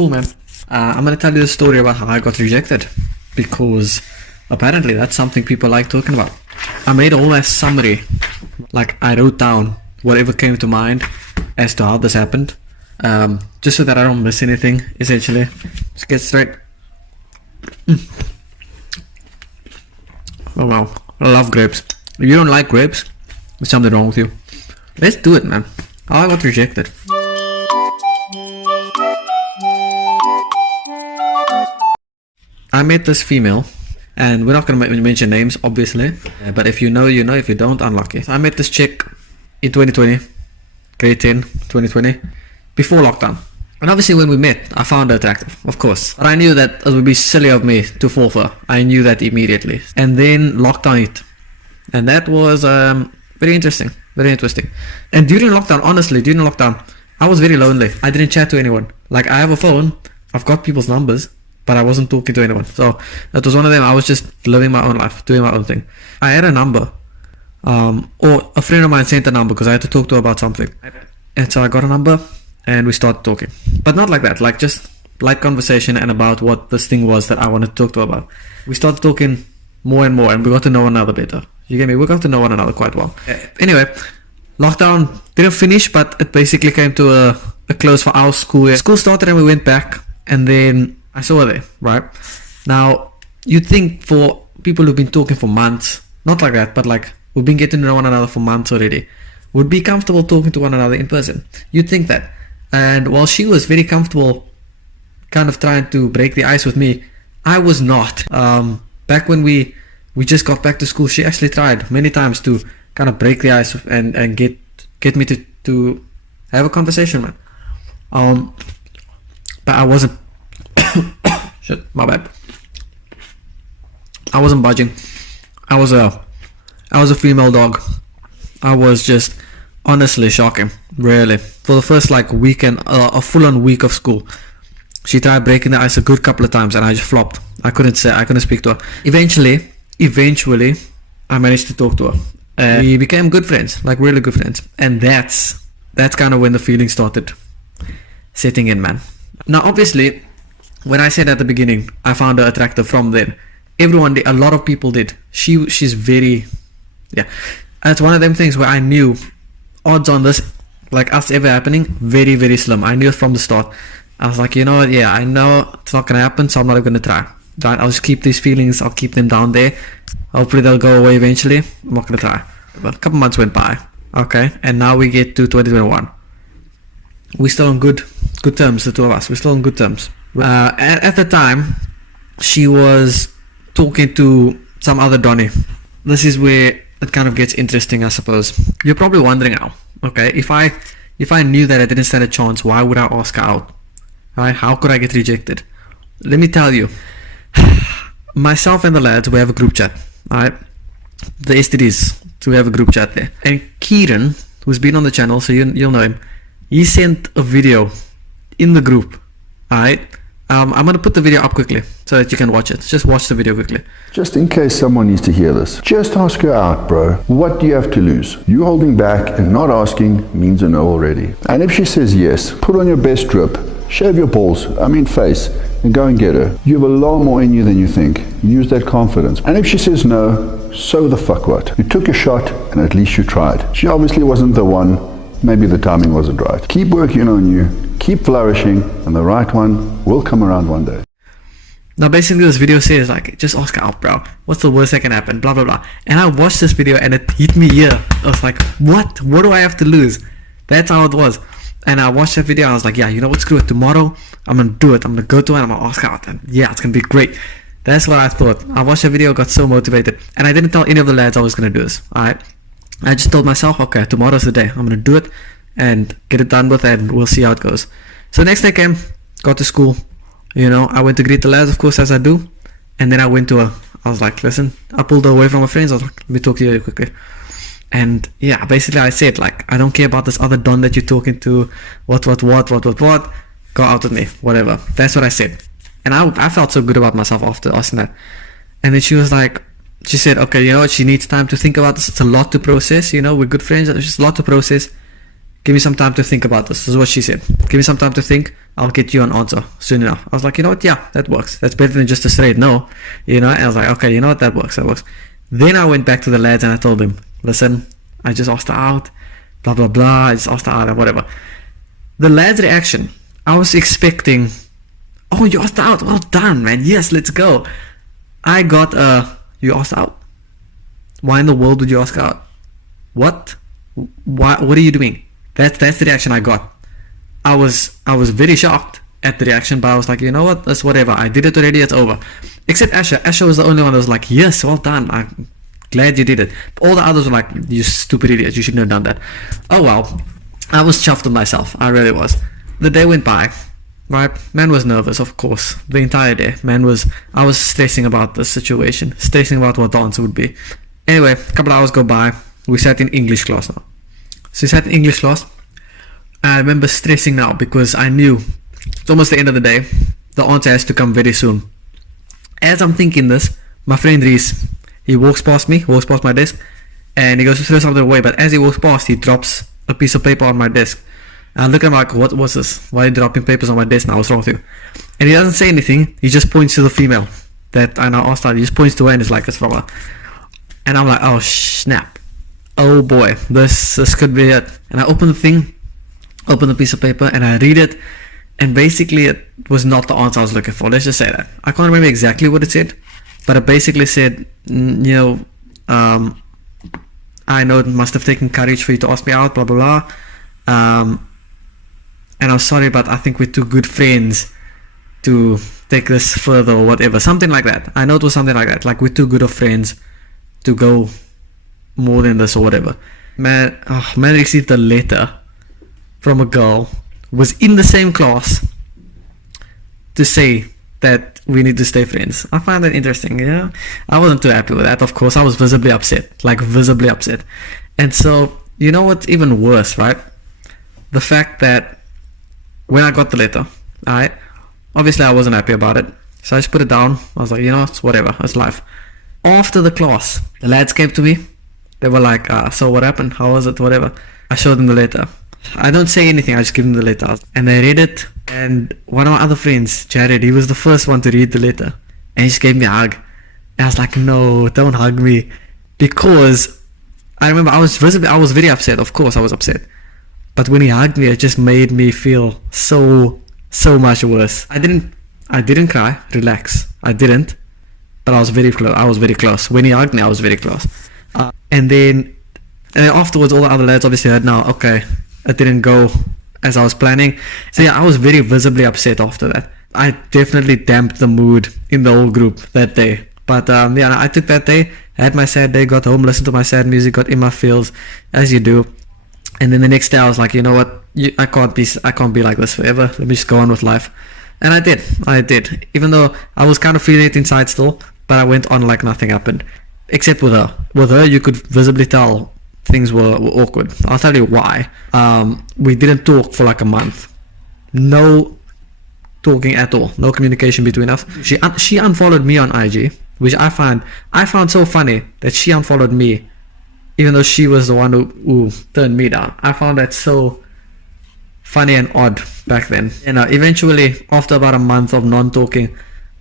Cool, man. I'm going to tell you the story about how I got rejected, because apparently that's something people like talking about. I made all that summary, like I wrote down whatever came to mind as to how this happened, just so that I don't miss anything, essentially. Let's get straight. Oh wow, I love grapes. If you don't like grapes, there's something wrong with you. Let's do it, man. How I got rejected. I met this female, and we're not going to mention names, obviously, but if you know, you know. If you don't, unlucky. So I met this chick in 2020, grade 10, 2020, before lockdown. And obviously when we met, I found her attractive, of course. But I knew that it would be silly of me to fall for her. I knew that immediately. And then lockdown hit. And that was very interesting. Very interesting. And during lockdown, honestly, during lockdown, I was very lonely. I didn't chat to anyone. Like, I have a phone, I've got people's numbers, but I wasn't talking to anyone. So that was one of them. I was just living my own life, doing my own thing. I had a number, or a friend of mine sent a number because I had to talk to her about something. And so I got a number and we started talking. But not like that, like just light conversation and about what this thing was that I wanted to talk to her about. We started talking more and more and we got to know one another better. You get me? We got to know one another quite well. Anyway, lockdown didn't finish, but it basically came to a close for our school year. School started and we went back, and then I saw her there, right? Now, you'd think for people who've been talking for months, not like that, but like we've been getting to know one another for months already, would be comfortable talking to one another in person. You'd think that. And while she was very comfortable kind of trying to break the ice with me, I was not. Back when we just got back to school, she actually tried many times to kind of break the ice and get me to have a conversation, man. But I wasn't. Shit, my bad. I wasn't budging. I was a female dog. I was just honestly shocking, really. For the first like weekend, a full-on week of school, she tried breaking the ice a good couple of times, and I just flopped. I couldn't speak to her. Eventually, I managed to talk to her. We became good friends, like really good friends, and that's kind of when the feeling started setting in, man. Now, obviously, when I said at the beginning, I found her attractive from then. Everyone did. A lot of people did. She's very, yeah. It's one of them things where I knew odds on this, like us ever happening, very, very slim. I knew it from the start. I was like, you know what? Yeah, I know it's not gonna happen, so I'm not even gonna try. Right? I'll just keep these feelings. I'll keep them down there. Hopefully they'll go away eventually. I'm not gonna try. But a couple months went by. Okay, and now we get to 2021. We're still on good terms, the two of us. We're still on good terms. At the time, she was talking to some other Donny. This is where it kind of gets interesting, I suppose. You're probably wondering now, okay, if I knew that I didn't stand a chance, why would I ask her out? Right? How could I get rejected? Let me tell you, myself and the lads, we have a group chat. Alright, the STDs, so we have a group chat there. And Kieran, who's been on the channel, so you'll know him, he sent a video in the group. Alright, I'm going to put the video up quickly so that you can watch it. Just watch the video quickly. Just in case someone needs to hear this, just ask her out, bro. What do you have to lose? You holding back and not asking means a no already. And if she says yes, put on your best drip, shave your balls, face, and go and get her. You have a lot more in you than you think. Use that confidence. And if she says no, so the fuck what? You took a shot and at least you tried. She obviously wasn't the one. Maybe the timing wasn't right. Keep working on you, keep flourishing, and the right one will come around one day. Now basically this video says like, just ask her out, bro. What's the worst that can happen? Blah blah blah. And I watched this video and it hit me here. I was like, what do I have to lose? That's how it was. And I watched that video and I was like, yeah, you know what, screw it. Tomorrow I'm gonna do it. I'm gonna go to her and I'm gonna ask her out, and yeah, it's gonna be great. That's what I thought. I watched the video, got so motivated, and I didn't tell any of the lads I was gonna do this. Alright, I just told myself, okay, tomorrow's the day. I'm gonna do it and get it done with, and we'll see how it goes. So next day came, got to school, I went to greet the lads, of course, as I do, and then I went to her. I was like, listen, I pulled her away from my friends. I was like, let me talk to you quickly. And yeah, basically I said, like, I don't care about this other Don that you're talking to, what, go out with me, whatever. That's what I said. And I felt so good about myself after asking that. And then she said, okay, you know what, she needs time to think about this. It's a lot to process, we're good friends, it's just a lot to process. give me some time to think about this. This is what she said. Give me some time to think. I'll get you an answer soon enough. I was like, you know what? Yeah, that works. That's better than just a straight no. And I was like, okay, you know what? That works. Then I went back to the lads and I told them, listen, I just asked her out. Blah, blah, blah. I just asked her out and whatever. The lad's reaction, I was expecting, oh, you asked her out. Well done, man. Yes, let's go. I got you asked out? Why in the world would you ask out? What? Why? What are you doing? That's the reaction I got. I was very shocked at the reaction, but I was like, you know what? That's whatever. I did it already. It's over. Except Asha. Asha was the only one that was like, yes, well done. I'm glad you did it. All the others were like, you stupid idiot. You shouldn't have done that. Oh well. I was chuffed with myself. I really was. The day went by. Right, man was nervous, of course, the entire day. I was stressing about the situation, stressing about what the answer would be. Anyway, a couple hours go by. We sat in English class now. So we sat in English class. I remember stressing now because I knew it's almost the end of the day. The answer has to come very soon. As I'm thinking this, my friend Reese, he walks past me, walks past my desk, and he goes to throw something away. But as he walks past, he drops a piece of paper on my desk. And I look at him like, what's this? Why are you dropping papers on my desk now? What's wrong with you? And he doesn't say anything. He just points to the female that I now asked out. He just points to her and is like, it's from her. And I'm like, oh snap. Oh boy, this could be it. And I open the thing, open the piece of paper, and I read it. And basically it was not the answer I was looking for. Let's just say that. I can't remember exactly what it said, but it basically said, I know it must have taken courage for you to ask me out, blah, blah, blah. And I'm sorry, but I think we're too good friends to take this further or whatever. Something like that. I know it was something like that. Like, we're too good of friends to go more than this or whatever. Man received a letter from a girl who was in the same class to say that we need to stay friends. I find that interesting, yeah. I wasn't too happy with that, of course. I was visibly upset. Like, visibly upset. And so, you know what's even worse, right? The fact that when I got the letter, alright, obviously I wasn't happy about it, so I just put it down. I was like, you know, it's whatever, it's life. After the class, the lads came to me. They were like, so what happened? How was it? Whatever. I showed them the letter. I don't say anything, I just give them the letter. And they read it, and one of my other friends, Jared, he was the first one to read the letter. And he just gave me a hug. And I was like, no, don't hug me. Because I remember I was very upset. Of course I was upset. But when he hugged me, it just made me feel so much worse. I didn't cry, relax. I didn't. But I was very close. When he hugged me, I was very close. And then afterwards, all the other lads obviously heard now, okay, it didn't go as I was planning. So yeah, I was very visibly upset after that. I definitely damped the mood in the whole group that day. But yeah, I took that day, had my sad day, got home, listened to my sad music, got in my feels, as you do. And then the next day I was like, you know what, I can't be like this forever. Let me just go on with life. And I did. Even though I was kind of feeling it inside still, but I went on like nothing happened. Except with her. With her, you could visibly tell things were awkward. I'll tell you why. We didn't talk for like a month. No talking at all. No communication between us. She unfollowed me on IG, which I found so funny that she unfollowed me, even though she was the one who turned me down. I found that so funny and odd back then. Eventually, after about a month of non-talking,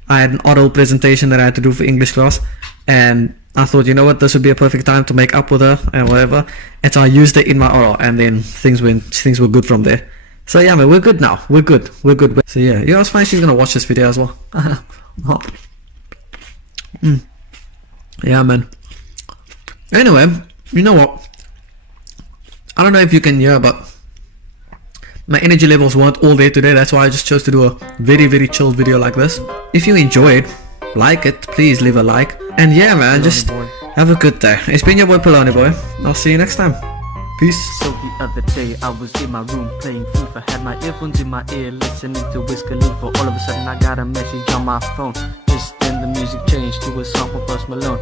I had an oral presentation that I had to do for English class, and I thought, you know what, this would be a perfect time to make up with her and whatever. And so I used it in my oral, and then things were good from there. So yeah, man, we're good now. We're good. So yeah, it's fine. She's gonna watch this video as well. Yeah, man. Anyway, you know what? I don't know if you can hear, but my energy levels weren't all there today. That's why I just chose to do a very, very chilled video like this. If you enjoyed, like it, please leave a like. And yeah, man, just have a good day. It's been your boy Poloni Boy. I'll see you next time. Peace. So the other day I was in my room playing FIFA, had my earphones in my ear listening to Wiz Khalifa. All of a sudden I got a message on my phone. Just then the music changed to a song from Post Malone.